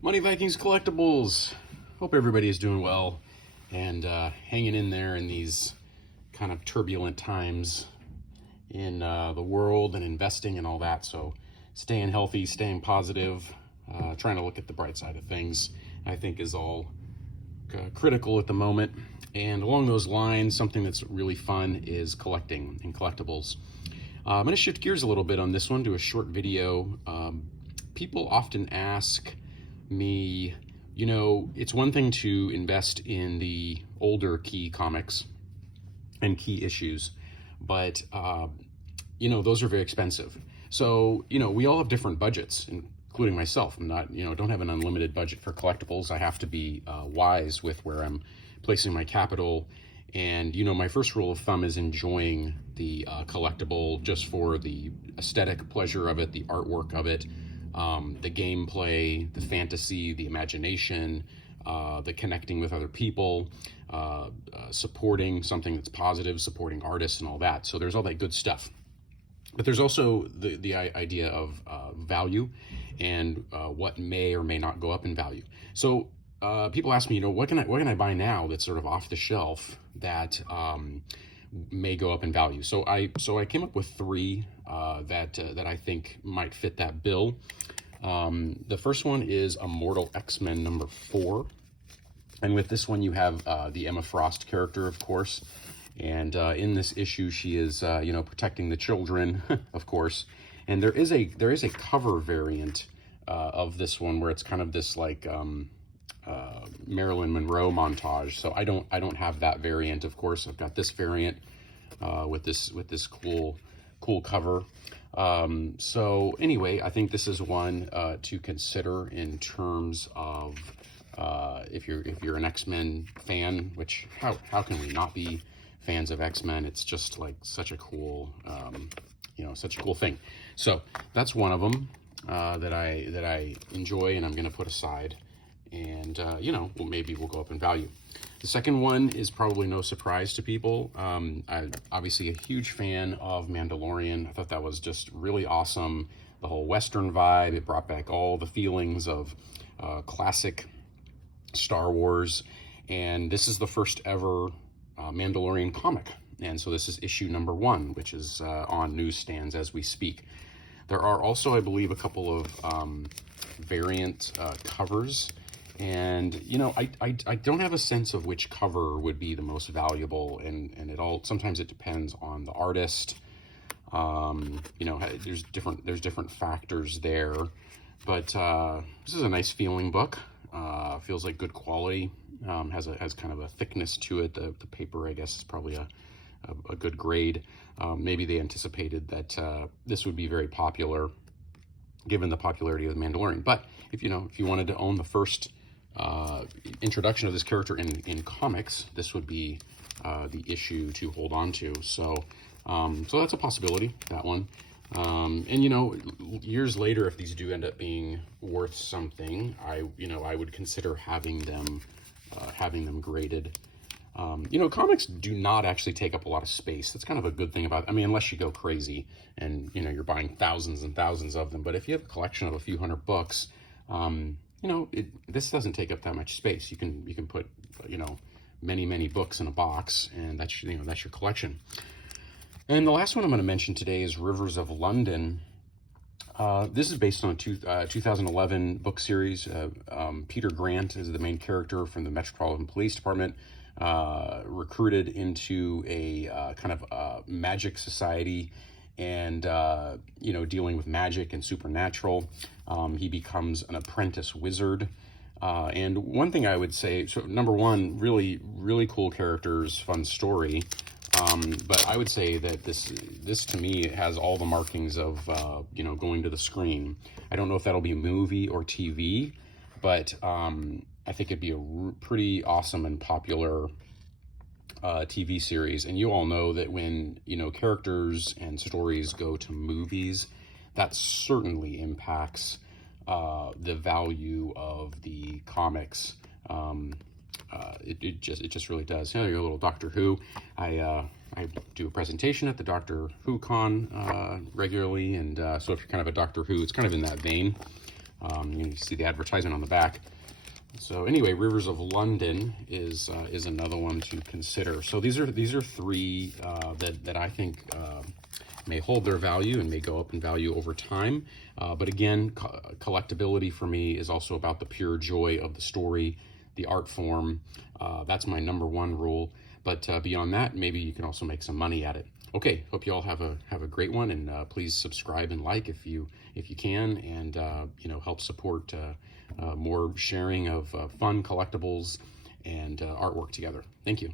Money Vikings Collectibles. Hope everybody is doing well and hanging in there in these kind of turbulent times in the world and investing and all that. So staying healthy, staying positive, trying to look at the bright side of things, I think is all critical at the moment. And along those lines, something that's really fun is collecting and collectibles. I'm going to shift gears a little bit on this one, do a short video. People often ask me, you know, it's one thing to invest in the older key comics and key issues, but, you know, those are very expensive. So, you know, we all have different budgets, including myself. I'm not, you know, don't have an unlimited budget for collectibles. I have to be wise with where I'm placing my capital. And, you know, my first rule of thumb is enjoying the collectible just for the aesthetic pleasure of it, the artwork of it, the gameplay, the fantasy, the imagination, the connecting with other people, supporting something that's positive, supporting artists and all that. So there's all that good stuff. But there's also the idea of value and what may or may not go up in value. So people ask me, you know, what can I buy now that's sort of off the shelf that may go up in value? So I came up with three that I think might fit that bill. The first one is Immortal X-Men #4, and with this one you have the Emma Frost character, of course, and in this issue she is you know, protecting the children, of course. And there is a cover variant of this one where it's kind of this like Marilyn Monroe montage. So I don't have that variant, of course. I've got this variant with this cool cover. So anyway, I think this is one to consider in terms of if you're an X-Men fan, which how can we not be fans of X-Men? It's just like such a cool you know, such a cool thing. So that's one of them that I enjoy and I'm going to put aside. And, you know, maybe we'll go up in value. The second one is probably no surprise to people. I'm obviously a huge fan of Mandalorian. I thought that was just really awesome. The whole Western vibe, it brought back all the feelings of classic Star Wars. And this is the first ever Mandalorian comic. And so this is issue #1, which is on newsstands as we speak. There are also, I believe, a couple of variant covers. And, you know, I don't have a sense of which cover would be the most valuable, and it all, sometimes it depends on the artist. You know, there's different factors there, but this is a nice feeling book. Feels like good quality, has kind of a thickness to it. The paper, I guess, is probably a good grade. Maybe they anticipated that this would be very popular given the popularity of the Mandalorian. But if you wanted to own the first introduction of this character in comics, this would be the issue to hold on to. So so that's a possibility, that one. And you know, years later, if these do end up being worth something, I would consider having them graded. You know, comics do not actually take up a lot of space. That's kind of a good thing about, I mean, unless you go crazy and, you know, you're buying thousands and thousands of them. But if you have a collection of a few hundred books, you know, this doesn't take up that much space. You can put, you know, many books in a box, and that's, you know, that's your collection. And the last one I'm going to mention today is Rivers of London. This is based on a 2011 book series. Peter Grant is the main character from the Metropolitan Police Department, recruited into a kind of magic society, and you know, dealing with magic and supernatural. He becomes an apprentice wizard. And one thing I would say, so #1, really cool characters, fun story. But I would say that this to me has all the markings of you know, going to the screen. I don't know if that'll be movie or TV, but I think it'd be a pretty awesome and popular TV series. And you all know that when, you know, characters and stories go to movies, that certainly impacts the value of the comics. It just really does. You know, your little Doctor Who. I do a presentation at the Doctor Who Con regularly, and so if you're kind of a Doctor Who, it's kind of in that vein. You see the advertisement on the back. So anyway, Rivers of London is another one to consider. So these are three that I think may hold their value and may go up in value over time. But again, collectability for me is also about the pure joy of the story, the art form. That's my number one rule. But beyond that, maybe you can also make some money at it. Okay, hope you all have a great one, and please subscribe and like if you can, and help support more sharing of fun collectibles and artwork together. Thank you.